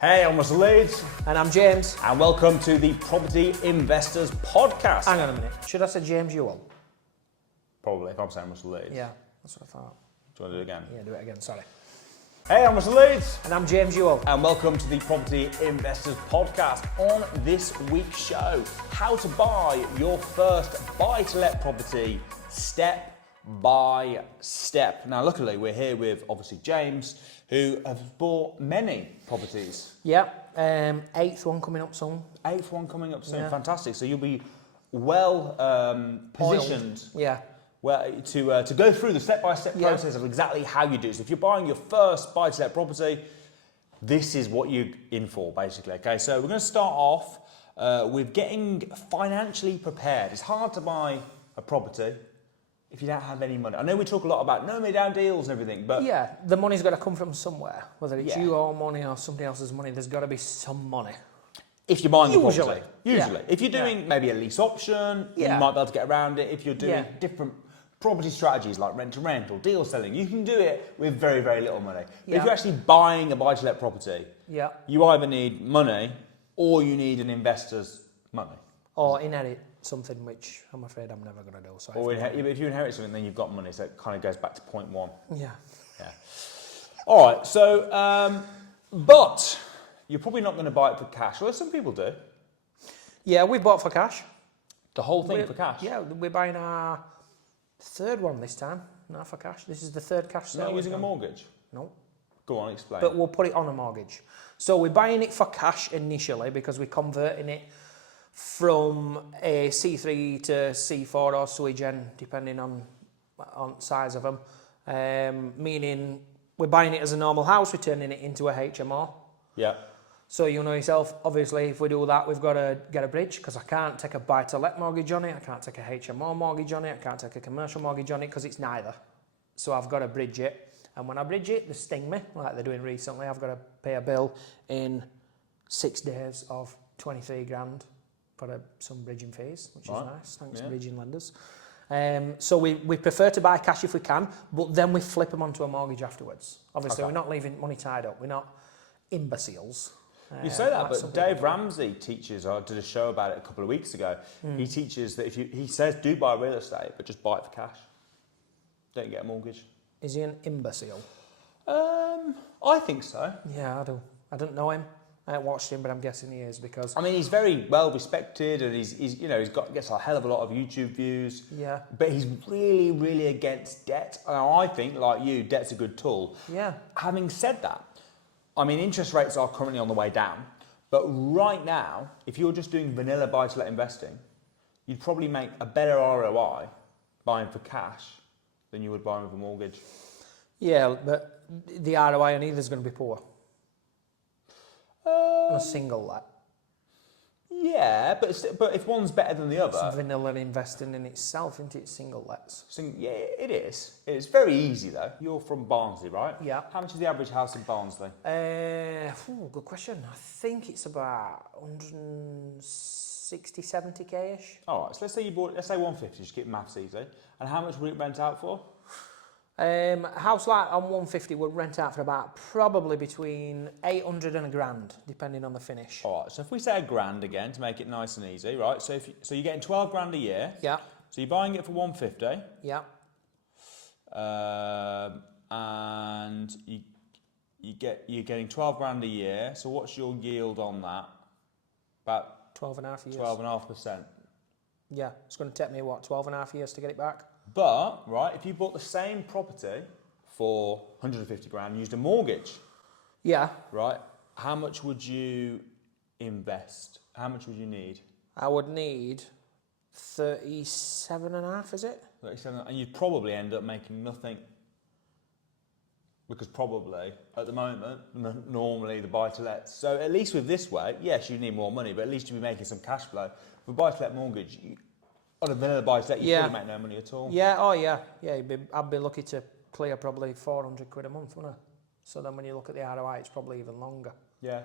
Hey, I'm Mr. Leeds. And I'm James. And welcome to the Property Investors Podcast. Hang on a minute. Should I say James Youel? Probably, if I'm saying Mr. Leeds. Yeah, that's what I thought. Do you want to do it again? Yeah, do it again, sorry. Hey, I'm Mr. Leeds. And I'm James Youel. And welcome to the Property Investors Podcast. On this week's show, how to buy your first buy-to-let property step by step. Now, luckily, we're here with, obviously, James, who has bought many properties. Yeah, eighth one coming up soon. Eighth one coming up soon. Yeah. Fantastic. So you'll be well positioned. Yeah. Well, to go through the step-by-step process of exactly how you do. So if you're buying your first buy-to-let property, this is what you're in for, basically. Okay, so we're going to start off with getting financially prepared. It's hard to buy a property if you don't have any money. I know we talk a lot about no-money-down deals and everything, but... Yeah, the money's got to come from somewhere. Whether it's your money or somebody else's money, there's got to be some money. If you're buying the Usually. property. Usually. If you're doing maybe a lease option, you might be able to get around it. If you're doing different property strategies like rent-to-rent or deal selling, you can do it with very, very little money. But if you're actually buying a buy-to-let property, you either need money or you need an investor's money. Or inherit something, which I'm afraid I'm never going to do. So Or if you inherit something, then you've got money, so it kind of goes back to point one. Yeah. All right, so, but you're probably not going to buy it for cash. Well, some people do. Yeah, we bought for cash. The whole thing for cash? Yeah, we're buying our third one this time, not for cash. This is the third cash sale. Not using a mortgage? No. Go on, explain. But we'll put it on a mortgage. So we're buying it for cash initially because we're converting it from a C3 to C4 or sui gen, depending on size of them. Meaning we're buying it as a normal house, we're turning it into a HMO. Yeah. So you know yourself, obviously, if we do that, we've got to get a bridge because I can't take a buy-to-let mortgage on it, I can't take a HMO mortgage on it, I can't take a commercial mortgage on it because it's neither. So I've got to bridge it. And when I bridge it, they sting me, like they're doing recently. I've got to pay a bill in 6 days of 23 grand for some bridging fees, which is nice. Thanks, bridging lenders. So we prefer to buy cash if we can, but then we flip them onto a mortgage afterwards. Obviously, we're not leaving money tied up. We're not imbeciles. You say that, but Dave Ramsey teaches, I did a show about it a couple of weeks ago. He teaches that he says do buy real estate, but just buy it for cash. Don't get a mortgage. Is he an imbecile? I think so. Yeah, I do. I don't know him. I haven't watched him, but I'm guessing he is because... I mean, he's very well respected and he's gets a hell of a lot of YouTube views. Yeah. But he's really, really against debt. And I think, like you, debt's a good tool. Yeah. Having said that, I mean, interest rates are currently on the way down. But right now, if you're just doing vanilla buy-to-let investing, you'd probably make a better ROI buying for cash than you would buying with a mortgage. Yeah, but the ROI on either is going to be poor. On a single let. Yeah, but if one's better than the other... It's vanilla investing in itself, isn't it? Single lets. Yeah, it is. It's very easy, though. You're from Barnsley, right? Yeah. How much is the average house in Barnsley? Good question. I think it's about 160, 70k-ish. All right, so let's say 150, just keep maths easy. And how much would it rent out for? A house like on 150 would rent out for about probably between 800 and a grand, depending on the finish. All right, so if we say a grand again to make it nice and easy, right? So you're getting 12 grand a year. Yeah. So you're buying it for 150. Yeah. And you're getting 12 grand a year. So what's your yield on that? About 12.5 years. 12.5%. Yeah, it's going to take me, 12.5 years to get it back? But, right, if you bought the same property for 150 grand and used a mortgage, right, how much would you invest? How much would you need? I would need 37.5, is it? 37, and you'd probably end up making nothing. Because probably, at the moment, normally the buy-to-lets. So at least with this way, yes, you need more money, but at least you'd be making some cash flow. With a buy-to-let mortgage, on a vanilla buy-to-let, you probably make no money at all. Yeah, I'd be lucky to clear probably 400 quid a month, wouldn't I? So then when you look at the ROI, it's probably even longer. Yeah.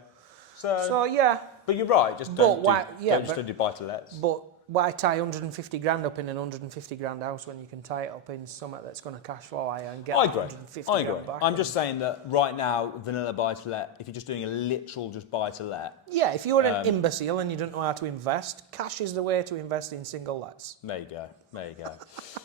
So yeah. But you're right, just don't do buy-to-lets. But why tie 150 grand up in an 150 grand house when you can tie it up in something that's going to cash flow higher and get I agree. 150 I grand agree. back? I'm just saying that right now, vanilla buy-to-let, if you're just doing a literal just buy-to-let. Yeah, if you're an imbecile and you don't know how to invest, cash is the way to invest in single lets. There you go. There you go.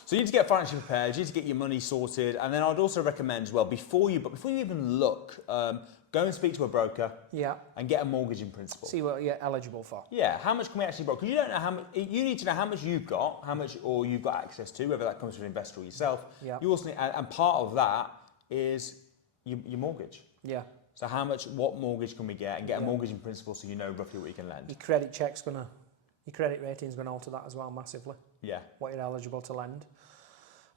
So you need to get financially prepared. You need to get your money sorted, and then I'd also recommend as well before you even look, go and speak to a broker. Yeah. And get a mortgage in principle. See what you're eligible for. Yeah. How much can we actually borrow? Because you don't know how much. You need to know how much you've got, or you've got access to, whether that comes from an investor or yourself. Yeah. You also need, and part of that is your mortgage. Yeah. So what mortgage can we get, and get a mortgage in principle so you know roughly what you can lend. Your credit rating's gonna alter that as well massively. Yeah. What you're eligible to lend.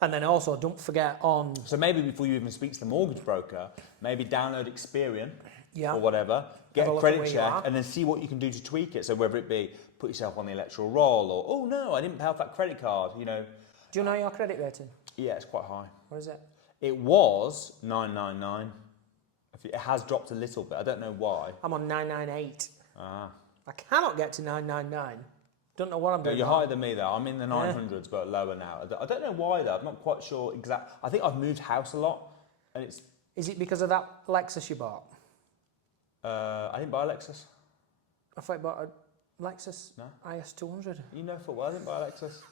And then also, don't forget on... So maybe before you even speak to the mortgage broker, maybe download Experian or whatever, get a credit check, and then see what you can do to tweak it. So whether it be put yourself on the electoral roll, or, oh no, I didn't pay off that credit card, you know. Do you know your credit rating? Yeah, it's quite high. What is it? It was 999. It has dropped a little bit. I don't know why. I'm on 998. Ah. I cannot get to 999. Don't know what I'm doing. You're higher than me though. I'm in the 900s, but lower now. I don't know why though. I'm not quite sure exact. I think I've moved house a lot, and it's. Is it because of that Lexus you bought? I didn't buy a Lexus. I thought you bought a Lexus No. IS200. You know full well I didn't buy a Lexus.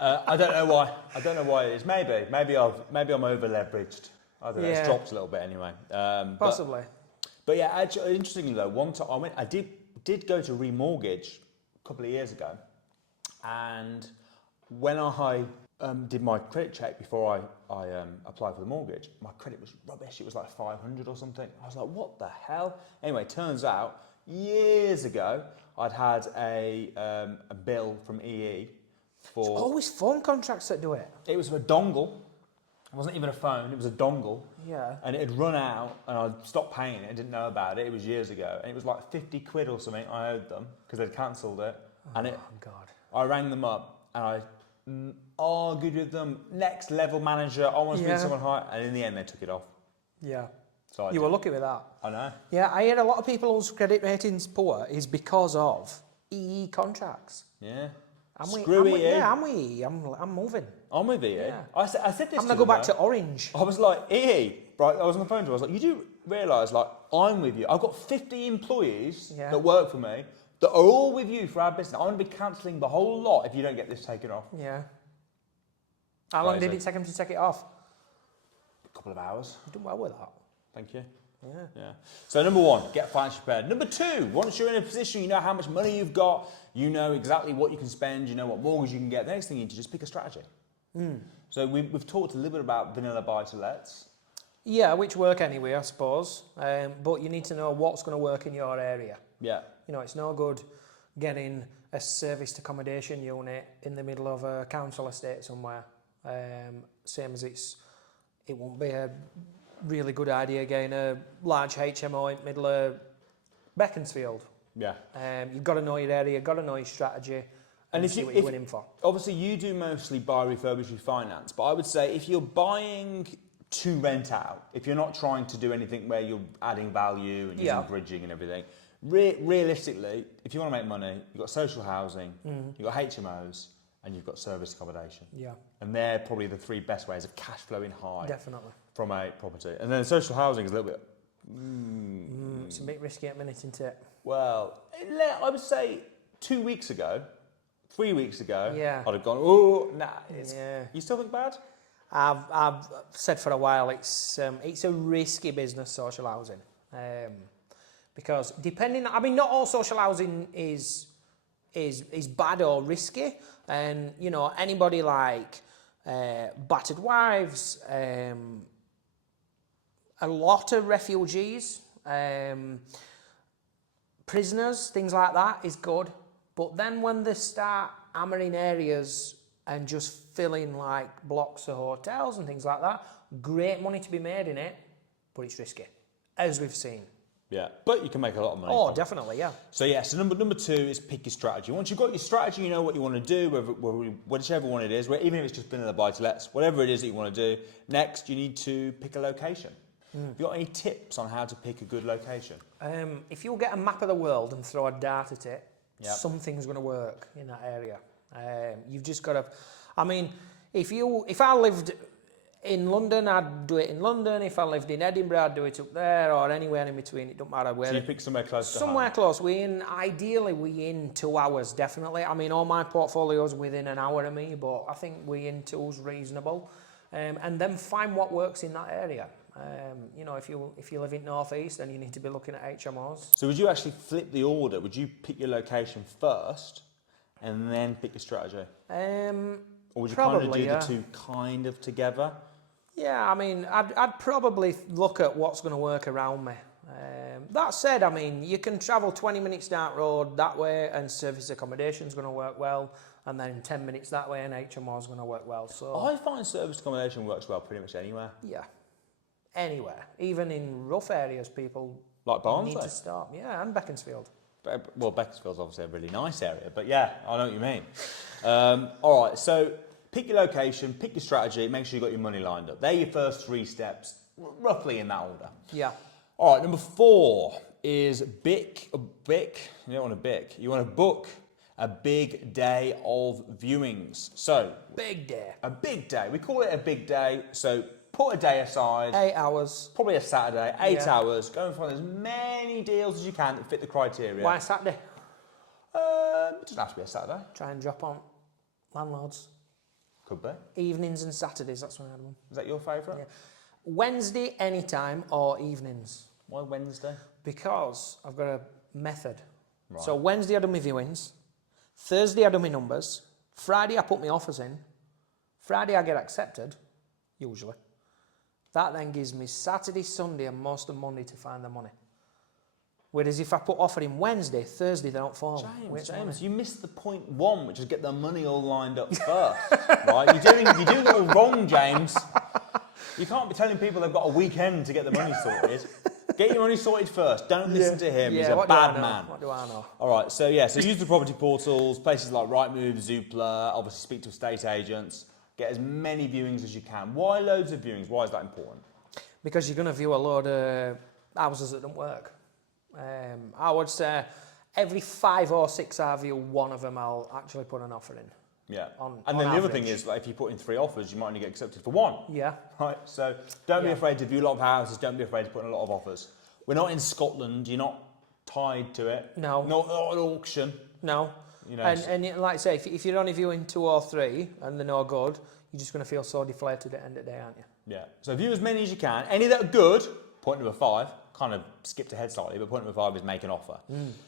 I don't know why. I don't know why it is. Maybe I'm over leveraged. I don't know. It's dropped a little bit anyway. Possibly. But yeah, actually, interestingly though, one time I did go to remortgage a couple of years ago, and when I did my credit check before I applied for the mortgage, my credit was rubbish. It was like 500 or something. I was like, what the hell? Anyway, turns out years ago I'd had a bill from EE for. It's always phone contracts that do it. It was a dongle. It wasn't even a phone. It was a dongle. Yeah. And it had run out, and I'd stopped paying it. I didn't know about it. It was years ago, and it was like 50 quid or something I owed them because they'd cancelled it. Oh God. I rang them up and I argued with them. Next level manager. I want to speak to someone high, and in the end they took it off. Yeah. So you were lucky with that. I know. Yeah, I hear a lot of people whose credit ratings poor is because of EE contracts. Yeah. Screw EE. Yeah, I'm with EE. I'm moving. I'm with EE. Yeah. I said this. I'm gonna go back to Orange. I was like, EE. Right, I was on the phone to her. I was like, you do realise, like, I'm with you. I've got 50 employees that work for me that are all with you for our business. I'm going to be cancelling the whole lot if you don't get this taken off. Yeah. How long did it take him to take it off? A couple of hours. You've done well with that. Thank you. Yeah. So number one, get financially prepared. Number two, once you're in a position, you know how much money you've got, you know exactly what you can spend, you know what mortgage you can get. The next thing you need to just pick a strategy. So we've talked a little bit about vanilla buy-to-lets. Yeah, which work anyway, I suppose. But you need to know what's going to work in your area. Yeah. You know, it's no good getting a serviced accommodation unit in the middle of a council estate somewhere. Same as it won't be a really good idea getting a large HMO in the middle of Beaconsfield. Yeah. You've got to know your area, you've got to know your strategy, and see what you're winning for. Obviously, you do mostly buy, refurbish, refinance, but I would say if you're buying to rent out, if you're not trying to do anything where you're adding value and using bridging and everything, realistically, if you want to make money, you've got social housing, you've got HMOs, and you've got service accommodation. Yeah. And they're probably the three best ways of cash flowing high. Definitely. From a property. And then social housing is a little bit... It's a bit risky at the minute, isn't it? Well, I would say 2 weeks ago, 3 weeks ago, I'd have gone, oh, nah. You still think bad? I've said for a while it's a risky business, social housing, because not all social housing is bad or risky, and you know anybody like battered wives, a lot of refugees, prisoners, things like that is good, but then when they start hammering areas and just filling like blocks of hotels and things like that, great money to be made in it, but it's risky, as we've seen. Yeah, but you can make a lot of money. Oh, definitely, yeah. So so number two is pick your strategy. Once you've got your strategy, you know what you want to do, whichever one it is, even if it's just vanilla buy-to-lets, whatever it is that you want to do. Next, you need to pick a location. Have you got any tips on how to pick a good location? If you get a map of the world and throw a dart at it something's going to work in that area. You've just got to. I mean, if I lived in London, I'd do it in London. If I lived in Edinburgh, I'd do it up there or anywhere in between. It don't matter where. So you pick somewhere close to home? Somewhere close. Ideally, we in 2 hours, definitely. I mean, all my portfolio's within an hour of me, but I think we in 2's reasonable. And then find what works in that area. You know, if you live in North East, then you need to be looking at HMOs. So would you actually flip the order? Would you pick your location first and then pick your strategy? Or would you Probably, kind of do the two kind of together? Yeah, I mean, I'd probably look at what's going to work around me. That said, I mean, you can travel 20 minutes down the road that way and service accommodation's going to work well, and then 10 minutes that way and HMO's going to work well. So I find service accommodation works well pretty much anywhere. Yeah, anywhere. Even in rough areas, people like Barnsley. need to stop. Yeah, and Beaconsfield. Well, Beaconsfield's obviously a really nice area, but yeah, I know what you mean. All right, so pick your location, pick your strategy, make sure you've got your money lined up. They're your first 3 steps, roughly in that order. Yeah. All right, number 4 is you don't want to bick, you want to book a big day of viewings. So, Big day. a big day, we call it a big day, so put a day aside. 8 hours. Probably a Saturday, 8 hours, go and find as many deals as you can that fit the criteria. Why Saturday? It doesn't have to be a Saturday. Try and drop on landlords. Could be. Evenings and Saturdays, that's when I had one. Is that your favourite? Yeah. Wednesday, anytime, or evenings. Why Wednesday? Because I've got a method. Right. So Wednesday I do my viewings. Thursday I do my numbers. Friday I put my offers in. Friday I get accepted, usually. That then gives me Saturday, Sunday and most of Monday to find the money. Whereas if I put offer in Wednesday, Thursday they don't fall. James, you missed the point 1, which is get the money all lined up first. Right? You're doing it all wrong, James. You can't be telling people they've got a weekend to get the money sorted. Get your money sorted first. Don't listen to him. He's a bad man. What do I know? All right, so use the property portals, places like Rightmove, Zoopla, obviously speak to estate agents, get as many viewings as you can. Why loads of viewings? Why is that important? Because you're going to view a load of houses that don't work. I would say every 5 or 6 I view, one of them I'll actually put an offer in. Yeah. On then the other average. thing is, like, if you put in 3 offers, you might only get accepted for 1. Yeah. Right. So don't be afraid to view a lot of houses. Don't be afraid to put in a lot of offers. We're not in Scotland. You're not tied to it. No. Not an auction. No. You know. And like I say, if you're only viewing 2 or 3 and they're no good, you're just going to feel so deflated at the end of the day, aren't you? Yeah. So view as many as you can. Any that are good. Point number 5. Kind of skipped ahead slightly, but point number 5 is make an offer.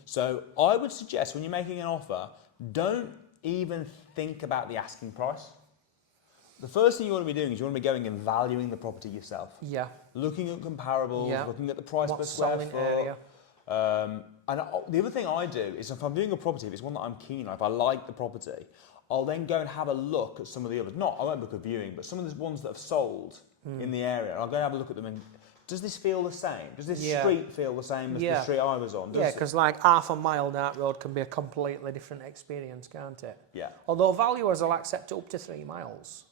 So I would suggest when you're making an offer, don't even think about the asking price. The first thing you want to be doing is you want to be going and valuing the property yourself. Yeah. Looking at comparables, looking at the price per What's square selling foot. area. And the other thing I do is if I'm doing a property, if it's one that I'm keen on, if I like the property, I'll then go and have a look at some of the others. I won't book a viewing, but some of the ones that have sold in the area. And I'll go and have a look at them and does this feel the same? Does this street feel the same as the street I was on? Because like half a mile down that road can be a completely different experience, can't it? Yeah. Although valuers will accept up to 3 miles.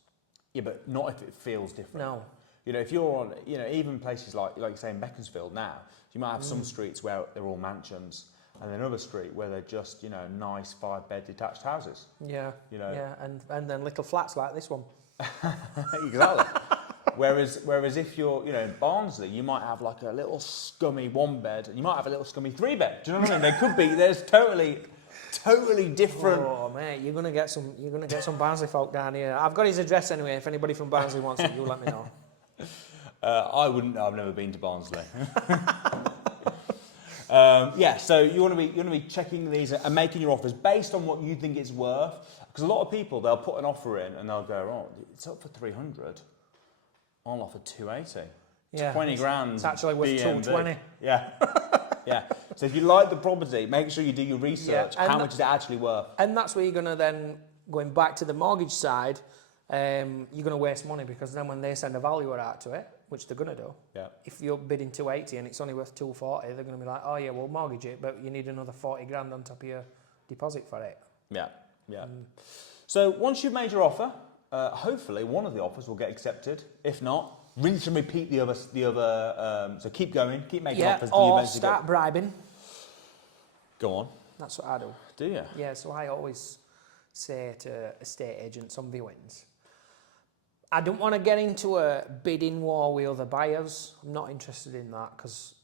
Yeah, but not if it feels different. No. You know, if you're on, even places like you say in Beaconsfield now, you might have some streets where they're all mansions, and then another street where they're just, nice 5-bed detached houses. Yeah. Yeah, and then little flats like this one. Exactly. Whereas if you're, in Barnsley, you might have like a little scummy 1-bed, and you might have a little scummy 3-bed. Do you know what I mean? There's totally different. Oh mate, you're gonna get some Barnsley folk down here. I've got his address anyway. If anybody from Barnsley wants it, you let me know. I wouldn't. I've never been to Barnsley. So you want to be checking these and making your offers based on what you think it's worth. Because a lot of people, they'll put an offer in and they'll go, oh, it's up for 300. I'll offer 280. Yeah, 20 grand. It's actually worth 220. Yeah. Yeah. So if you like the property, make sure you do your research. Yeah, How much is it actually worth? And that's where you're going to then, going back to the mortgage side, you're going to waste money because then when they send a valuer out to it, which they're going to do, if you're bidding 280 and it's only worth 240, they're going to be like, oh yeah, we'll mortgage it, but you need another 40 grand on top of your deposit for it. Yeah. Yeah. So once you've made your offer, hopefully one of the offers will get accepted. If not, rinse and repeat the other. So keep going, keep making offers. Or start bribing. Go on. That's what I do. Do you? Yeah, so I always say to estate agents on viewings, I don't want to get into a bidding war with other buyers. I'm not interested in that because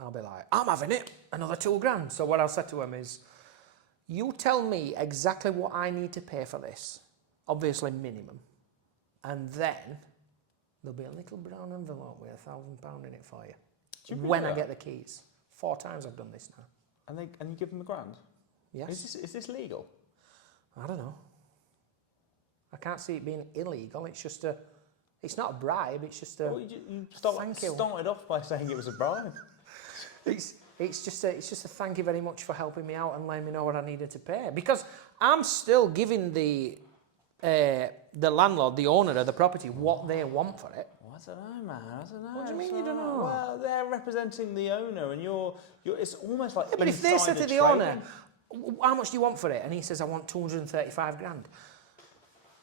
I'll be like, I'm having it, another $2,000. So what I'll say to them is, you tell me exactly what I need to pay for this, obviously minimum, and then there'll be a little brown envelope with £1,000 in it for you. When I get the keys. 4 times I've done this now. And you give them £1,000? Yes. Is this legal? I don't know. I can't see it being illegal. It's not a bribe. It's just a. Well, you started off by saying it was a bribe. It's just a thank you very much for helping me out and letting me know what I needed to pay, because I'm still giving the landlord, the owner of the property, what they want for it. Well, I don't know, man. I don't know. What do you mean you don't know? Well, they're representing the owner, and you're. It's almost like. Yeah, but if they said to the owner, how much do you want for it? And he says, I want 235 grand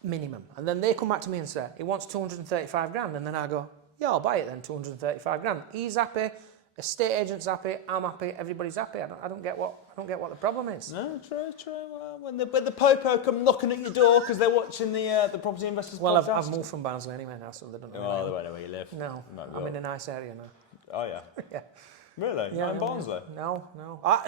minimum. And then they come back to me and say, he wants 235 grand. And then I go, yeah, I'll buy it then, 235 grand. He's happy, estate agent's happy, I'm happy, everybody's happy. I don't get what the problem is. No, true. Well, when the popo come knocking at your door because they're watching the Property Investors Well, podcast. I've moved from Barnsley anyway now, so they don't know. Oh, they won't know where you live. No, I'm in a nice area now. Oh, yeah. Yeah. Really? Yeah, Not in Barnsley? No.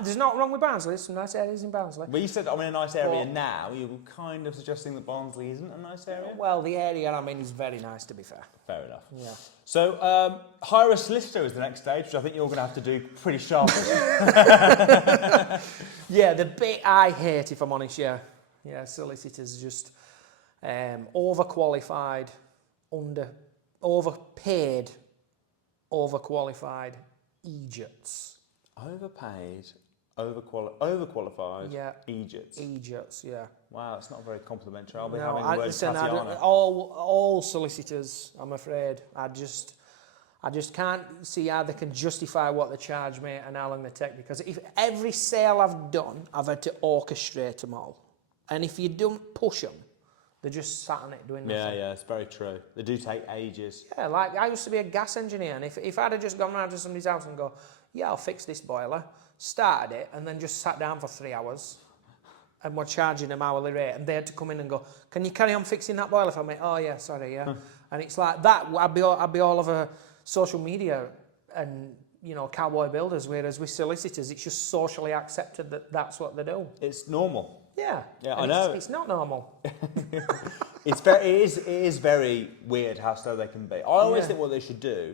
There's nothing wrong with Barnsley. There's some nice areas in Barnsley. Well, you said I'm in a nice area now. You were kind of suggesting that Barnsley isn't a nice area? Well, the area I'm in is very nice, to be fair. Fair enough. Yeah. So, hire a solicitor is the next stage, which I think you're going to have to do pretty sharp. Yeah, the bit I hate, if I'm honest, yeah, solicitors just overqualified, overpaid, overqualified idiots. Overpaid, overqualified, idiots. Idiots, yeah. Wow, it's not very complimentary. I'll be No, having the word listen, Tatiana. all solicitors, I'm afraid, I just can't see how they can justify what they charge me and how long they take, because if every sale I've done, I've had to orchestrate them all. And if you don't push them, they're just sat on it doing nothing. Yeah, it's very true. They do take ages. Yeah, like I used to be a gas engineer, and if I'd have just gone round to somebody's house and go, yeah, I'll fix this boiler, started it, and then just sat down for 3 hours, and we're charging them hourly rate, and they had to come in and go, can you carry on fixing that boiler for me? Oh yeah, sorry, yeah. And it's like that. I'd be all over social media and cowboy builders, whereas with solicitors, it's just socially accepted that that's what they do. It's normal. Yeah, I know. It's not normal. It is very weird how slow they can be. I always think what they should do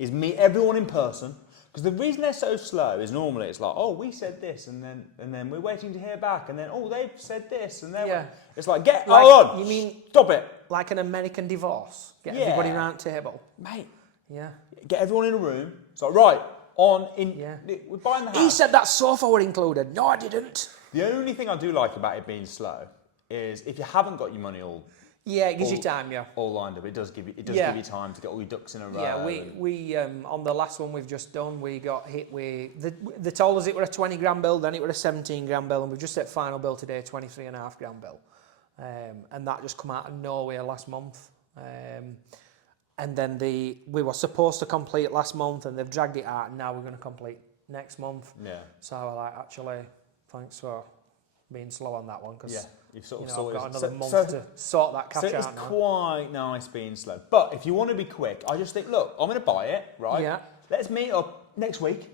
is meet everyone in person, because the reason they're so slow is normally it's like, oh, we said this, and then we're waiting to hear back, and then they've said this, and then it's like hold on, you mean stop it, like an American divorce? Get everybody around the table, mate. Yeah. Get everyone in a room. It's like right we're buying the house. He said that sofa were included. No, I didn't. The only thing I do like about it being slow is if you haven't got your money all. Yeah, it gives you time, all lined up. It does give you time to get all your ducks in a row. Yeah, we on the last one we've just done, we got hit with they told us it were a 20 grand bill, then it were a 17 grand bill, and we've just set final bill today, 23.5 grand bill, and that just come out of nowhere last month, and then we were supposed to complete last month, and they've dragged it out, and now we're going to complete next month. Yeah. So I was like, actually, thanks for being slow on that one, because you've sort of sorted. I've got another month to sort that cash out now. So it's quite nice being slow. But if you want to be quick, I just think, look, I'm going to buy it, right? Yeah. Let's meet up next week.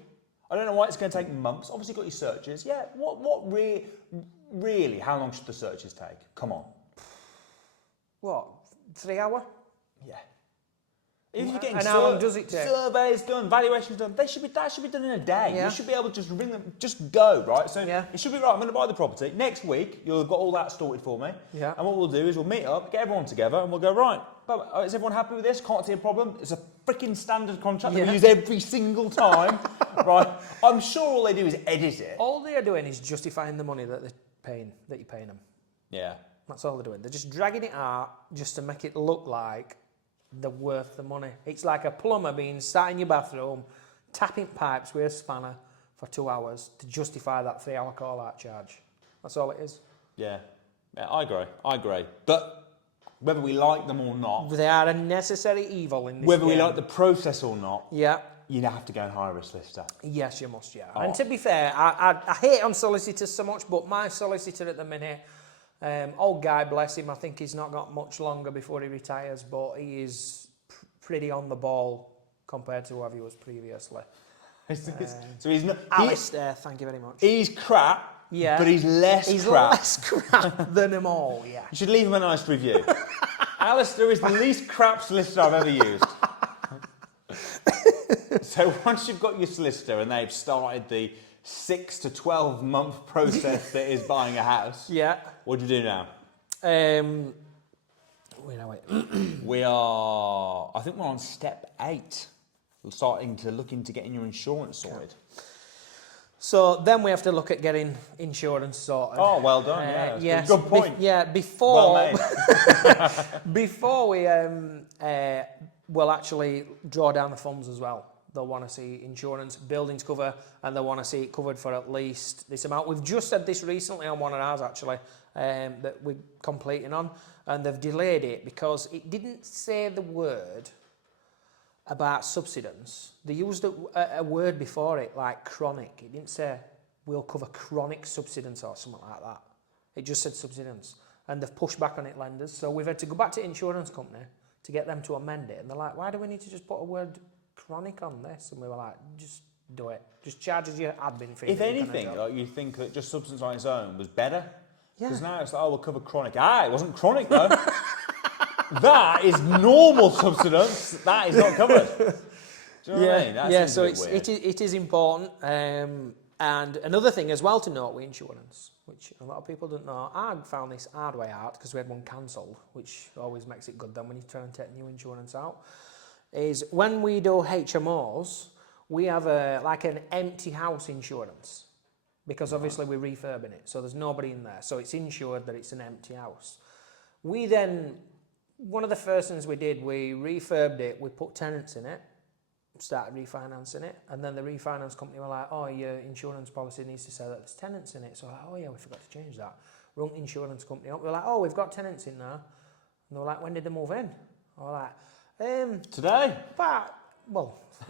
I don't know why it's going to take months. Obviously, you've got your searches. Yeah. What really? How long should the searches take? Come on. What? 3 hour? Yeah. If you're getting and how long does it take? Surveys done, valuations done, that should be done in a day. Yeah. You should be able to just ring them, just go, right? So it should be right, I'm going to buy the property. Next week, you'll have got all that sorted for me. Yeah. And what we'll do is we'll meet up, get everyone together, and we'll go, right, is everyone happy with this? Can't see a problem. It's a freaking standard contract that we use every single time, right? I'm sure all they do is edit it. All they're doing is justifying the money that you're paying them. Yeah. That's all they're doing. They're just dragging it out just to make it look like they're worth the money. It's like a plumber being sat in your bathroom, tapping pipes with a spanner for 2 hours to justify that 3 hour call out charge. That's all it is. Yeah, I agree. But whether we like them or not, they are a necessary evil in this whether game. we like the process or not, yeah, you have to go and hire a solicitor. Yes, you must, yeah. Oh. And to be fair, I hate on solicitors so much, but my solicitor at the minute, old guy, bless him, I think he's not got much longer before he retires, but he is pretty on the ball compared to whoever he was previously. So he's not... Alistair, thank you very much. He's crap, Yeah. but he's less He's crap. less crap than them all, yeah. You should leave him a nice review. Alistair is the least crap solicitor I've ever used. So once you've got your solicitor and they've started the 6 to 12 month process that is buying a house, Yeah. what do you do now? Wait, no, wait. I think we're on step 8. We're starting to look into getting your insurance sorted. So then we have to look at getting insurance sorted. Oh, well done. Yeah, yes. good point. Before Well made. before we will actually draw down the funds as well. They'll want to see insurance, buildings cover, and they'll want to see it covered for at least this amount. We've just said this recently on one of ours actually that we're completing on, and they've delayed it because it didn't say the word about subsidence. They used a word before it, like chronic. It didn't say we'll cover chronic subsidence or something like that. It just said subsidence. And they've pushed back on it, lenders. So we've had to go back to insurance company to get them to amend it. And they're like, why do we need to just put a word chronic on this? And we were like, just do it. Just charge us your admin fee. If anything, like, you think that just substance on its own was better? Yeah. Because now it's like, oh, we'll cover chronic. It wasn't chronic though. That is normal subsidence. That is not covered. Do you know what I mean? That so seems a bit weird. it is important. And another thing as well to note with insurance, which a lot of people don't know, I found this hard way out because we had one cancelled, which always makes it good then when you try and take new insurance out, is when we do HMOs, we have like an empty house insurance because obviously we're refurbing it, so there's nobody in there, so it's insured that it's an empty house. We then, one of the first things we did, we refurbed it, we put tenants in it, started refinancing it, and then the refinance company were like, oh, your insurance policy needs to say that there's tenants in it. So like, oh yeah, we forgot to change that. Rung the insurance company up, we were like, oh, we've got tenants in there. And they were like, when did they move in? I was like, Today?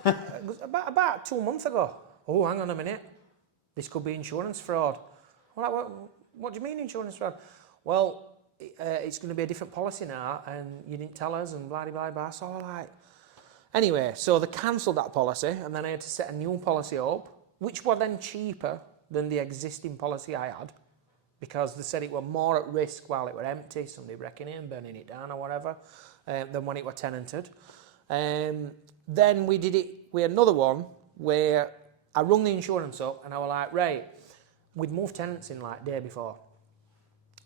about 2 months ago. Oh, hang on a minute. This could be insurance fraud. I'm like, what do you mean insurance fraud? Well, it's going to be a different policy now, and you didn't tell us, and blah, blah, blah. So I was like, anyway, so they cancelled that policy, and then I had to set a new policy up, which were then cheaper than the existing policy I had, because they said it were more at risk while it were empty, somebody breaking in, burning it down or whatever, than when it were tenanted. Then we had another one where I rung the insurance up, and I was like, right, we'd moved tenants in like day before.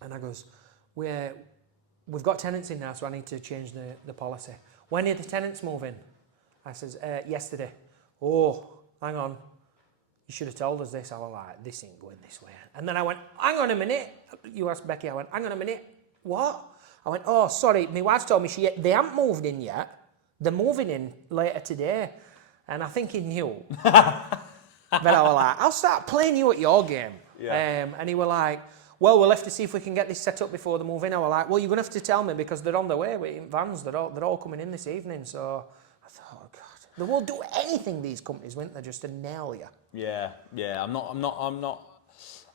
And I goes, we've got tenants in now, so I need to change the policy. When did the tenants move in? I says, yesterday. Oh, hang on. You should have told us this. I was like, this ain't going this way. And then I went, hang on a minute. You asked Becky, I went, hang on a minute. What? I went, oh, sorry. My wife told me they haven't moved in yet. They're moving in later today. And I think he knew. But I was like, I'll start playing you at your game. Yeah. And he was like, well, we'll have to see if we can get this set up before they move in. I was like, well, you're going to have to tell me because they're on their way in vans. They're all coming in this evening. So I thought, oh, God. They will do anything, these companies, won't they, just to nail you. Yeah. I'm not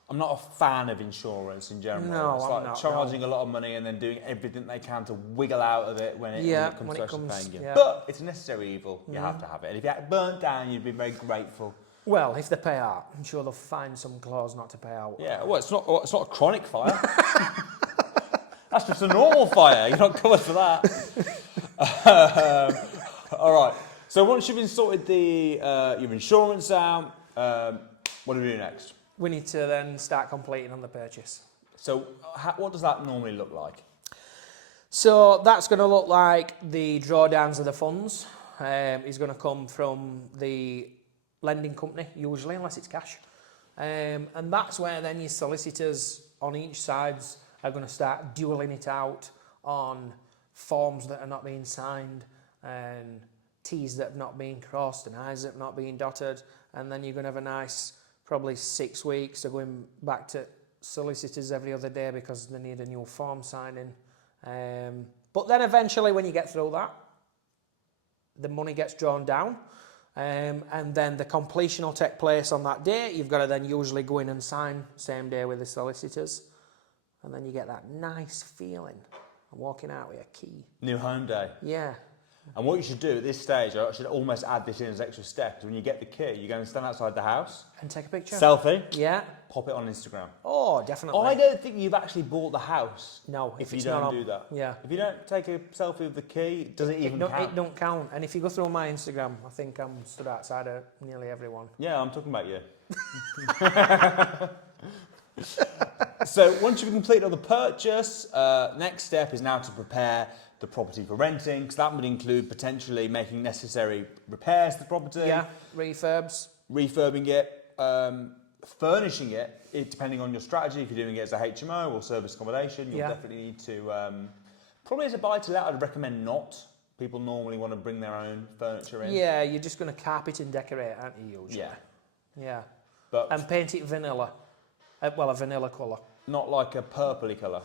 a fan of insurance in general. No, it's I'm like not, charging a lot of money and then doing everything they can to wiggle out of it when it comes to actually paying you. Yeah. But it's a necessary evil. You have to have it. And if you get burnt down, you'd be very grateful. Well, if they pay out, I'm sure they'll find some clause not to pay out. Yeah, well, it's not a chronic fire. That's just a normal fire. You're not covered for that. All right. So once you've been sorted your insurance out, what do we do next? We need to then start completing on the purchase. So what does that normally look like? So that's going to look like the drawdowns of the funds is going to come from the lending company, usually, unless it's cash. And that's where then your solicitors on each sides are going to start dueling it out on forms that are not being signed and T's that have not been crossed and I's that have not been dotted. And then you're going to have a nice, probably 6 weeks of going back to solicitors every other day because they need a new form signing. But then eventually when you get through that, the money gets drawn down. And then the completion will take place on that day. You've got to then usually go in and sign same day with the solicitors. And then you get that nice feeling of walking out with a key. New home day. Yeah. And what you should do at this stage, I should almost add this in as extra step, is when you get the key, you're going to stand outside the house. And take a picture. Selfie. Yeah. Pop it on Instagram. Oh, definitely. I don't think you've actually bought the house. No, if you it's don't not do that. Yeah. If you don't take a selfie with the key, does it even count? It don't count. And if you go through my Instagram, I think I'm stood outside of nearly everyone. Yeah, I'm talking about you. So once you've completed all the purchase, next step is now to prepare the property for renting, because that would include potentially making necessary repairs to the property. Yeah, refurbing it, furnishing it, depending on your strategy. If you're doing it as a HMO or service accommodation, you'll definitely need to, probably as a buy-to-let, I'd recommend not. People normally want to bring their own furniture in. Yeah, you're just going to carpet and decorate, aren't you, usually? Yeah. Yeah. But and paint it vanilla. Well, a vanilla colour. Not like a purpley colour.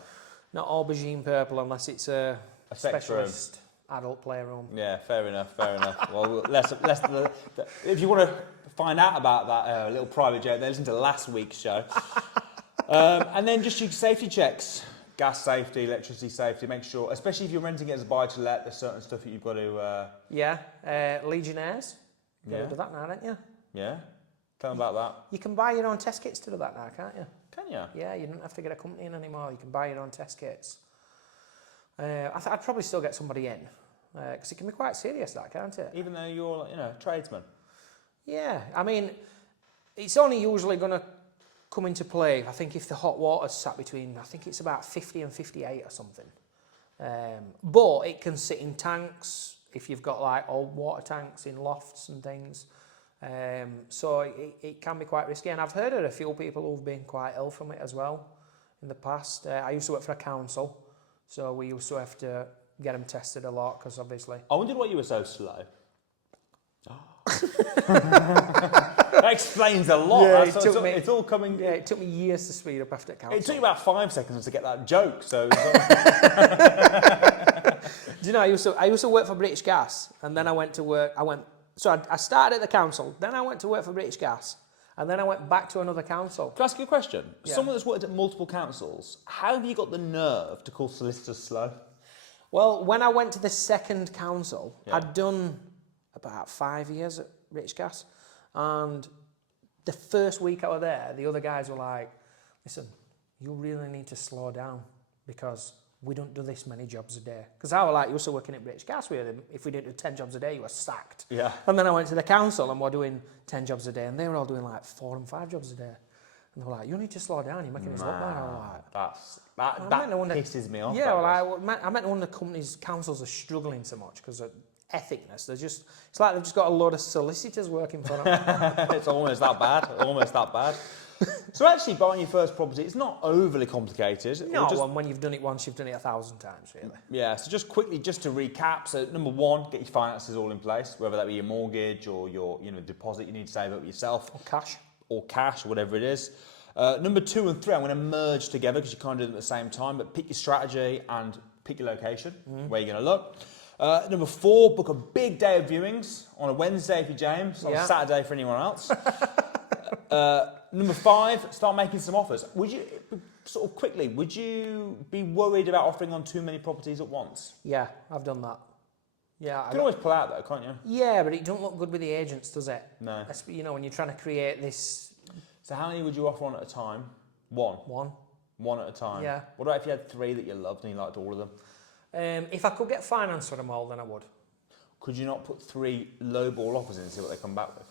Not aubergine purple unless it's a specialist adult playroom. Yeah, fair enough. Well, if you want to find out about that little private joke, then listen to last week's show. And then just your safety checks. Gas safety, electricity safety, make sure, especially if you're renting it as a buy-to-let, there's certain stuff that you've got to... Legionnaires. You do that now, don't you? Yeah. Tell them about that. You can buy your own test kits to do that now, can't you? Can you? Yeah, you don't have to get a company in anymore. You can buy your own test kits. I'd probably still get somebody in, because it can be quite serious, that, can't it? Even though you're, a tradesman. Yeah, I mean, it's only usually going to come into play, I think, if the hot water's sat between, I think it's about 50 and 58 or something. But it can sit in tanks, if you've got like old water tanks in lofts and things. So it can be quite risky, and I've heard of a few people who've been quite ill from it as well in the past. I used to work for a council, so we used to have to get them tested a lot, because obviously... I wondered why you were so slow. That explains a lot. Yeah, it's all coming... Yeah, it took me years to speed up after council. It took you about 5 seconds to get that joke, so... Do you know, I used to work for British Gas, and then I went to work... So I started at the council, then I went to work for British Gas, and then I went back to another council. Can I ask you a question? Yeah. Someone that's worked at multiple councils, how have you got the nerve to call solicitors slow? Well, when I went to the second council, I'd done about 5 years at British Gas, and the first week I was there, the other guys were like, listen, you really need to slow down, because we don't do this many jobs a day. Because I was like, you were working at British Gas, if we didn't do 10 jobs a day, you were sacked. Yeah. And then I went to the council and we're doing 10 jobs a day, and they were all doing like 4 and 5 jobs a day. And they were like, you need to slow down, you're making us look bad. I was like, that pisses me off. Yeah, well, I meant one of the companies, councils are struggling so much because of ethicness. It's like they've just got a load of solicitors working for them. It's almost that bad. So actually buying your first property, it's not overly complicated. No, when you've done it once, you've done it 1,000 times, really. Yeah, so just quickly, just to recap, so number one, get your finances all in place, whether that be your mortgage or your deposit you need to save up yourself. Or cash, or whatever it is. Number 2 and 3, I'm going to merge together because you can't do them at the same time, but pick your strategy and pick your location, where you're going to look. Number 4, book a big day of viewings on a Wednesday for James, on a Saturday for anyone else. Number 5, start making some offers. Would you be worried about offering on too many properties at once? Yeah, I've done that. Yeah, you can always pull out though, can't you? Yeah, but it don't look good with the agents, does it? No. When you're trying to create this. So how many would you offer on at a time? One. One at a time. Yeah. What about if you had 3 that you loved and you liked all of them? If I could get finance for them all, then I would. Could you not put 3 lowball offers in and see what they come back with?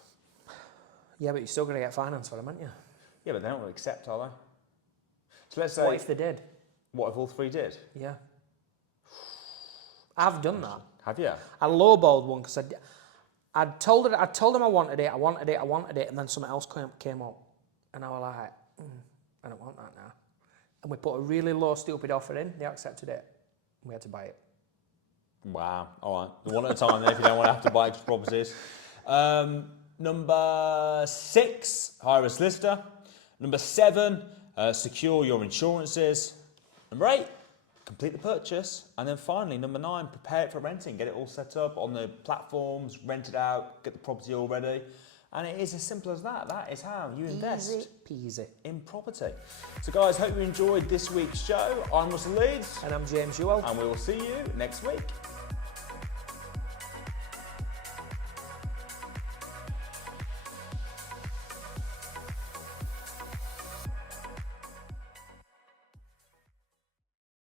Yeah, but you're still going to get finance for them, aren't you? Yeah, but they don't accept, are they? So let's say... What if they did? What if all 3 did? Yeah. I've done that. Have you? I lowballed one because I told them I wanted it, and then something else came up. And I was like, I don't want that now. And we put a really low, stupid offer in. They accepted it. We had to buy it. Wow. All right. One at a time then if you don't want to have to buy extra properties. Number 6, hire a solicitor. Number 7, secure your insurances. Number 8, complete the purchase, and then finally, number 9, prepare it for renting. Get it all set up on the platforms, rent it out, get the property all ready. And it is as simple as that. That is how you invest Easy peasy. in property. So guys, hope you enjoyed this week's show. I'm Russell Leeds. And I'm James Youel. And we will see you next week.